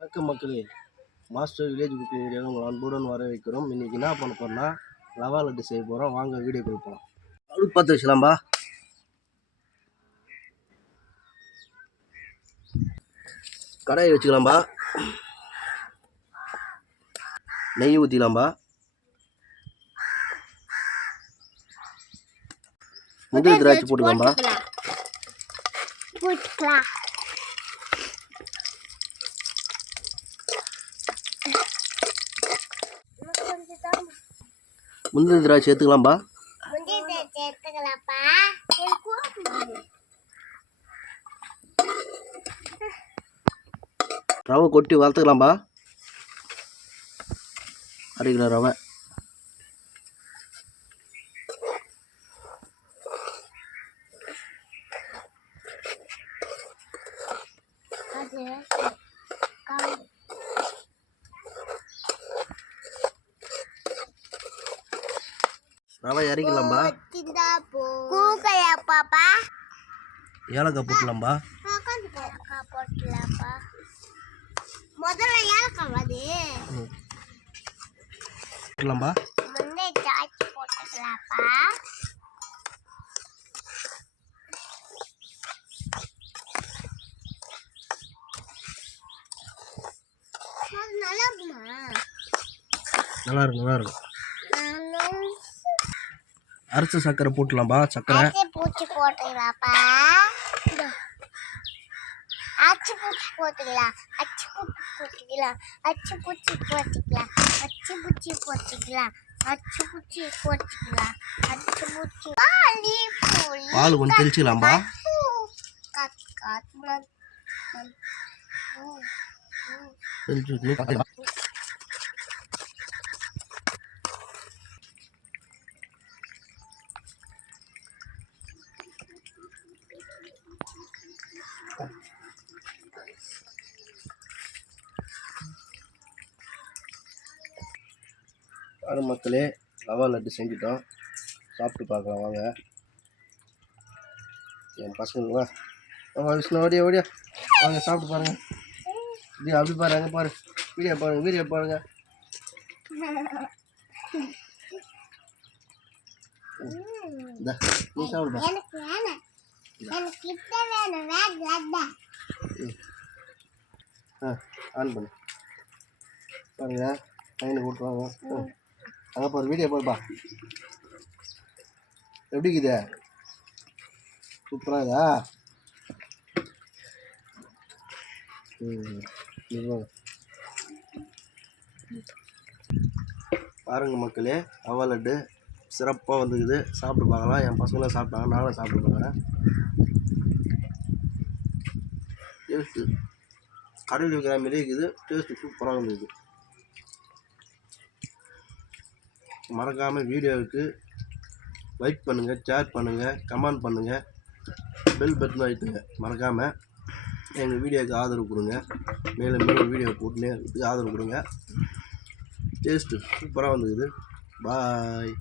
வணக்கம் மக்களே, master village cooking வீடியோவை உங்கள் அன்புடன் வர வைக்கிறோம். இன்றைக்கி என்ன பண்ண போகிறோம்னா ரவா லட்டு செய்ய போகிறோம். வாங்க வீடியோ கொடுப்போம். அடுப்பு பற்ற வச்சலாம்பா. கடாயை வச்சுக்கலாம்பா. நெய் ஊற்றிக்கலாம்பா. முந்திரி திராட்சை போட்டுக்கலாம்பா. முந்திரி திராட்சை சேர்த்துக்கலாம்பா. ரவை கொட்டி வளர்த்துக்கலாம்பா. 1/2 கிலோ ரவை. ரவை இறக்கலாம்பா. ஏலக்காய் போட்டலாம்பா. முதல்ல ஏலக்காய் வந்து போட்டலாம்பா. முன்னே சாச்சி போட்டுக்கலாம்ப்பா. நல்லா இருக்குமா? நல்லா இருக்கும். அரைச்ச சர்க்கரை போட்டலாம்பா. சர்க்கரை பூச்சி போட்டுக்கலாம்ப்பா. அச்சு பூச்சி போட்டுக்கலாம். பால் கொஞ்சம் தெளிச்சுக்கலாம்பா. மக்களே, ரவா லட்டு செஞ்சுட்டோம். சாப்பிட்டு பார்க்கலாம் வாங்க. என் பசங்களா விஷ்ணு ஓடியா வாங்க சாப்பிட்டு பாருங்க. இப்படி அப்படி பாருங்க, பாரு வீடியோ பாருங்க. நீ சாப்பிடுப்பா. ஆன் பண்ணு பாருங்க. லைனை போட்டு வாங்க. அங்கே பாரு, வீடியோ பாருப்பா. எப்படி இருக்குது? சூப்பராக இதா? பாருங்க மக்களே, ரவா லட்டு சிறப்பாக வந்துக்குது. சாப்பிட்டு பார்க்கலாம். என் பசங்களாம் சாப்பிட்டாங்க, நானும் சாப்பிட்டு பார்க்குறேன். டேஸ்ட்டு கடையில் வைக்கிற மாரி இருக்குது. டேஸ்ட்டு சூப்பராக வந்துக்குது. மறக்காமல் வீடியோவுக்கு லைக் பண்ணுங்கள், ஷேர் பண்ணுங்கள், கமெண்ட் பண்ணுங்கள், பெல் பட்டன் அழுத்துங்க. மறக்காமல் எங்கள் வீடியோவுக்கு ஆதரவு கொடுங்க. மேலும் வீடியோ போட்டுனே ஆதரவு கொடுங்க. டேஸ்ட்டு சூப்பராக வந்துக்குது. பாய்.